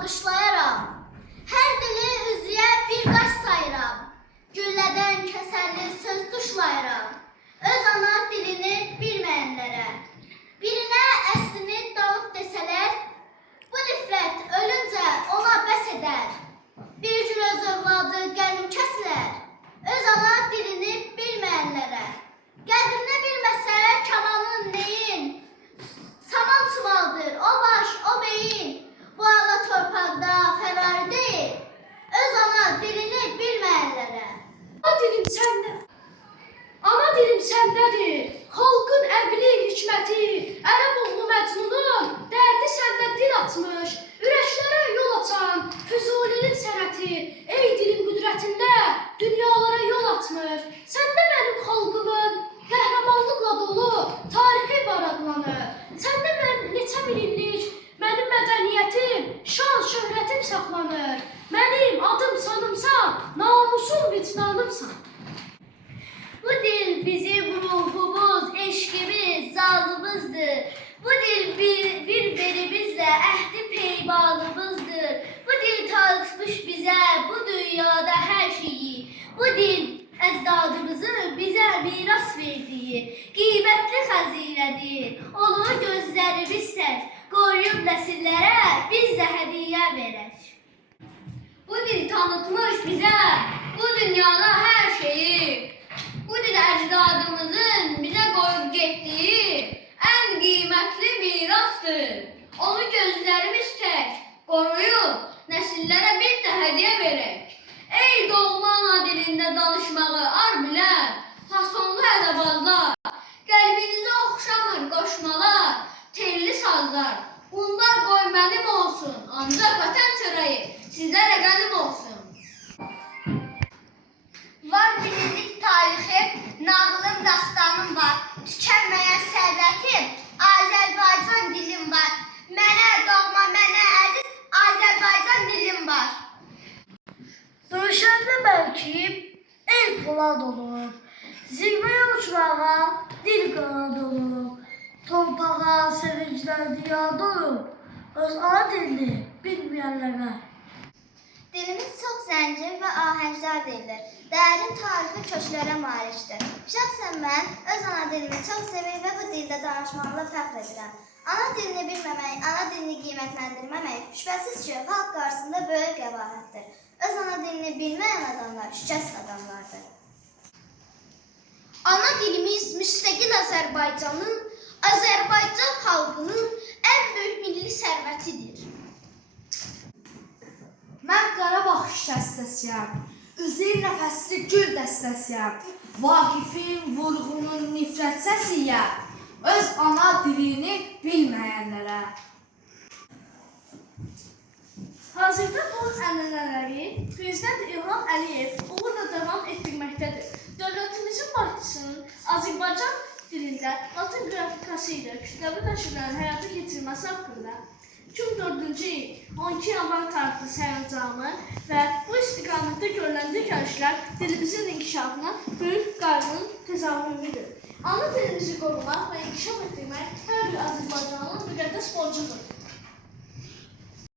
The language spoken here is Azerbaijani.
alqışlayaram. Hər dili üzüyə bir qaş sayıram. Güllədən kəsərli söz tuşlayıram. Öz ana dilini bilməyənlərə. Birinə əslini dalıb desələr, bu nifrət ölüncə ona bəs edər. Bir gün öz övladı qənim kəsilər. Öz ana dilini bilməyənlərə. Qədrini bilməsə kamanın neyin? Saman çuvaldır, o baş, o beyin. Bu ana torpaqda fərari deyil. Öz ana dilini bilməyənlərə. Ana dilim səndədir. Xalqın əqli, hikməti, ərəb oğlu Məcnunun dərdi səndə dil açmış. Ürəklərə yol açan Füzulinin sənəti, ey dilin qüdrətində dünyalara yol açmış. Səndə mənim xalqımın qəhrəmanlıqla dolu tarixi varaqlanır. Səndə neçə min illik mənim mədəniyyətim, şan, şöhrətim saxlanır. Mənim adım sanımsan, namusum, vicdanımsan. Bu dil bizim ruhumuz, eşkimiz, zalımızdır. Bu dil birbirimizle ehdi peymanımızdır. Bu dil tanıtmış bize bu dünyada her şeyi. Bu dil əcdadımızın bize miras verdiği kıymetli hazinedir. Onu gözlerimiz ser, koruyup nesillere biz de hediye verək. Bu dil tanıtmış bize bu dünyada her şeyi. Bu dil əcdadımızın bize koyup getdiyi en kıymetli mirastır. Onu gözlerimiz tek koruyup nesillere biz de hediye verək. Ey doğma ana dilinde danışmağı ar bilən fasonlu ədəbazlar, qəlbinizi oxşamır qoşmalar, telli sazlar. Bunlar qoy mənim olsun, ancaq vətən çörəyi sizlərə qənim olsun. Var bilinlik tarixim, nağılım, dastanım var. Tükənməyən sərvətim, Azərbaycan dilim var. Mənə doğma, mənə əziz Azərbaycan dilim var. Dövşəndə bəlkiyim, el polad olur. Zirvəyə uçmağa dil qanad olur. Torpağa sevinclər diyada olur. Öz ana dilini bilməyənlərə. Dilimiz çox zəngin və ahəngdar dildir. Dərin tarixi köklərə malikdir. Şəxsən mən öz ana dilimi çox sevir və bu dildə danışmaqla fəxr edirəm. Ana dilini bilməmək, ana dilini qiymətləndirməmək şübhəsiz ki, xalq qarşısında böyük qəbahətdir. Öz ana dilini bilməyən adamlar şikəst adamlardır. Ana dilimiz müstəqil Azərbaycanın, Azərbaycan xalqının ən böyük milli sərvətidir. Mən Qarabağ şikəstəsiyəm, üzür nəfəsli gül dəstəsiyəm, Vaqifin, Vurğunun nifrət səsiyəm, öz ana dilini bilməyənlərə. Hazırda bu ənənələri Prezident İlham Əliyev uğurla davam etdirməkdədir. Dövlətimizin başçısının Azərbaycan dilində latın qrafikası ilə kütləvi nəşrlərin həyata keçirilməsi haqqında 2004-cü il 12 yanvar tarixli sərəncamı və bu istiqamətdə görülən digər işlər dilimizin inkişafına böyük qayğının təzahürüdür. Ana dilimizi qorumaq və inkişaf etdirmək hər bir Azərbaycanlının müqəddəs borcudur.